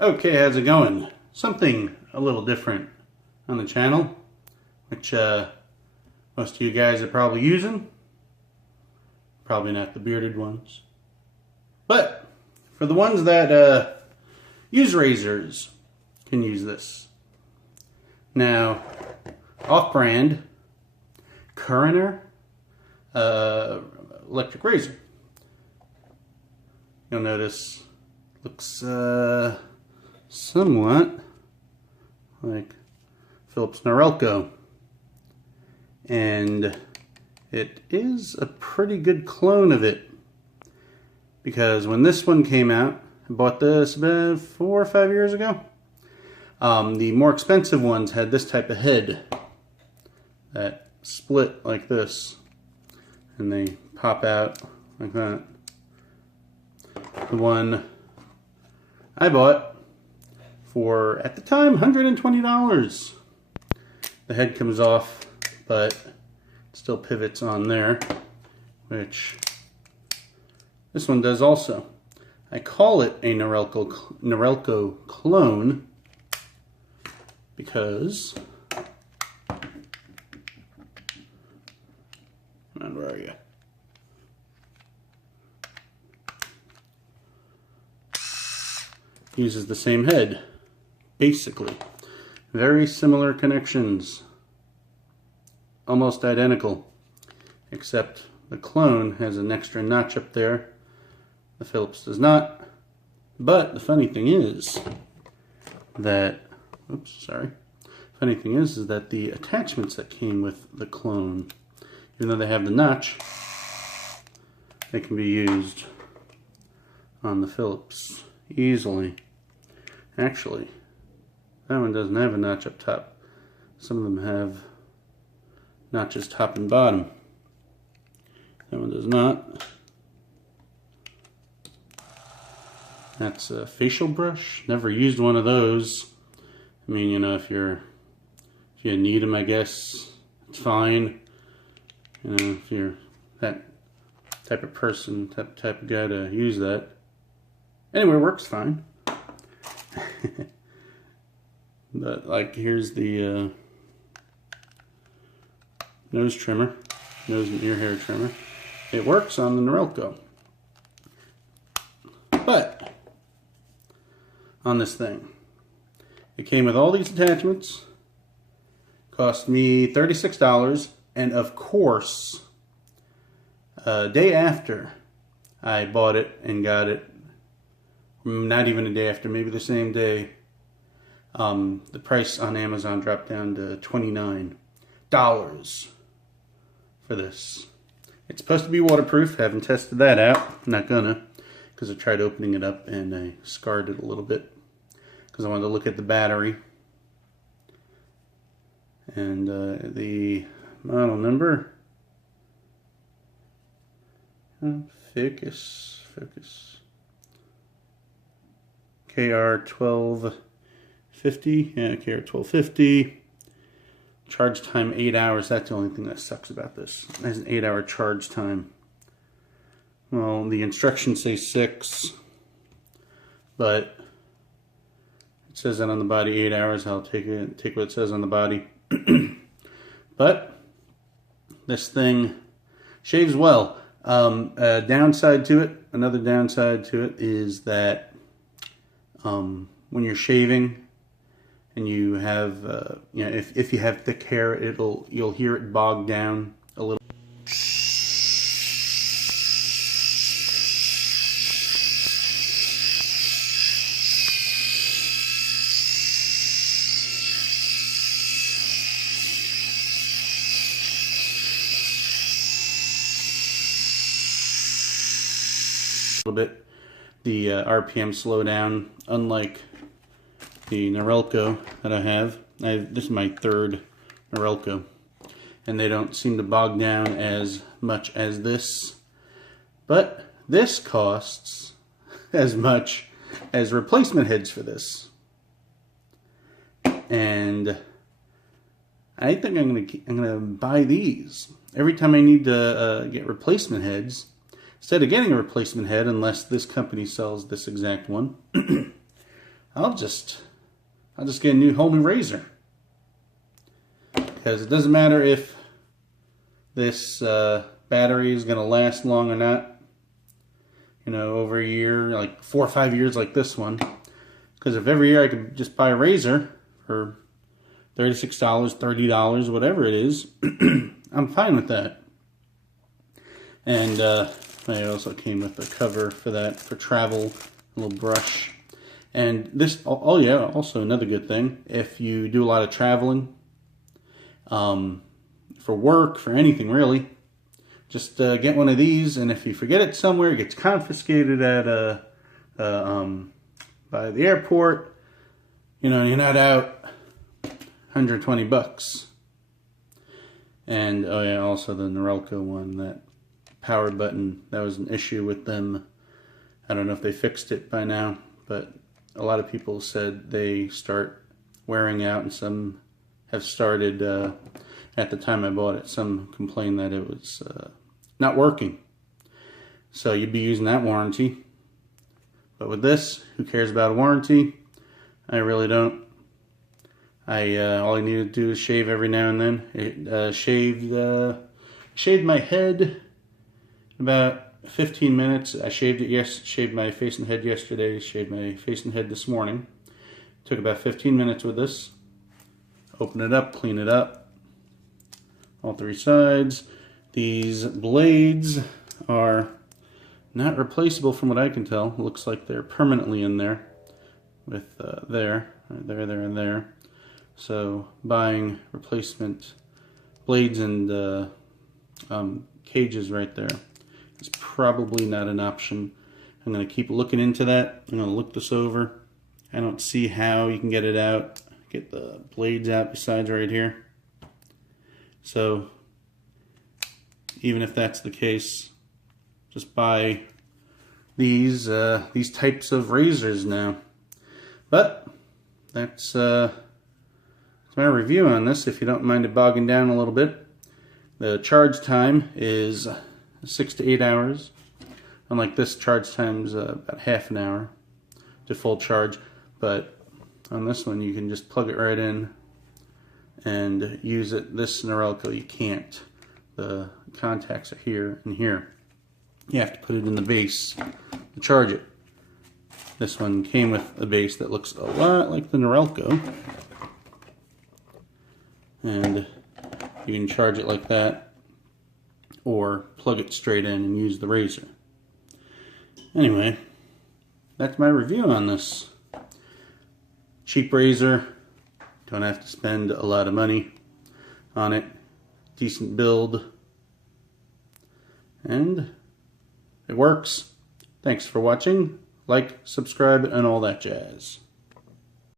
Okay, how's it going? Something a little different on the channel, which most of you guys are probably using. Probably not the bearded ones. But for the ones that use razors, can use this. Now, off-brand, Kurener electric razor. You'll notice looks somewhat like Philips Norelco, and it is a pretty good clone of it, because when this one came out, I bought this about 4 or 5 years ago. The more expensive ones had this type of head that split like this, and they pop out like that. The one I bought for, at the time, $120. The head comes off, but it still pivots on there, which this one does also. I call it a Norelco clone because, where are you? Uses the same head, basically. Very similar connections, almost identical, except the clone has an extra notch up there. The Philips does not. But the funny thing is that, funny thing is that the attachments that came with the clone, even though they have the notch, they can be used on the Philips easily. Actually, that one doesn't have a notch up top. Some of them have notches top and bottom. That one does not. That's a facial brush. Never used one of those. I mean, you know, if you need them, I guess it's fine. You know, if you're that type of person, type of guy to use that. Anyway, it works fine. But like, here's the nose trimmer, nose and ear hair trimmer. It works on the Norelco, but on this thing, it came with all these attachments. Cost me $36, and of course, a day after I bought it and got it, not even a day after, maybe the same day, the price on Amazon dropped down to $29 for this. It's supposed to be waterproof. Haven't tested that out. I'm not gonna, because I tried opening it up and I scarred it a little bit because I wanted to look at the battery. And the model number, focus. KR1250, yeah, KR1250. Charge time 8 hours. That's the only thing that sucks about this. It has an 8-hour charge time. Well, the instructions say 6, but it says that on the body 8 hours. I'll take what it says on the body. But this thing shaves well. Another downside to it is that when you're shaving and you have, you know, if you have thick hair, you'll hear it bog down a little. Bit. The RPM slow down, unlike the Norelco that I have. This is my third Norelco, and they don't seem to bog down as much as this. But this costs as much as replacement heads for this, and I think I'm gonna buy these every time I need to get replacement heads. Instead of getting a replacement head, unless this company sells this exact one, I'll just get a whole new razor, because it doesn't matter if this battery is going to last long or not. You know, over a year, like 4 or 5 years, like this one. Because if every year I could just buy a razor for $36, $30, whatever it is, I'm fine with that. And I also came with a cover for that, for travel, a little brush. And this, oh yeah, also another good thing, if you do a lot of traveling, for work, for anything really, just get one of these, and if you forget it somewhere, it gets confiscated at by the airport. You know, you're not out $120. And oh yeah, also the Norelco one, that power button, that was an issue with them. I don't know if they fixed it by now, but a lot of people said they start wearing out, and some have started at the time I bought it. Some complained that it was not working. So you'd be using that warranty. But with this, who cares about a warranty? I really don't. All I need to do is shave every now and then. It shaved my head about 15 minutes. I shaved it shaved my face and head yesterday, shaved my face and head this morning. Took about 15 minutes with this. Open it up, clean it up. All 3 sides. These blades are not replaceable from what I can tell. It looks like they're permanently in there with there, and there. So buying replacement blades and cages right there is probably not an option. I'm going to keep looking into that. I'm going to look this over. I don't see how you can get it out, get the blades out besides right here. So even if that's the case, just buy these types of razors now. But that's my review on this. If you don't mind it bogging down a little bit, the charge time is 6 to 8 hours. Unlike this, charge time's about half an hour to full charge. But on this one, you can just plug it right in and use it. This Norelco, you can't. The contacts are here and here. You have to put it in the base to charge it. This one came with a base that looks a lot like the Norelco. And you can charge it like that, or plug it straight in and use the razor. Anyway, that's my review on this. Cheap razor, don't have to spend a lot of money on it. Decent build, and it works. Thanks for watching. Like, subscribe, and all that jazz.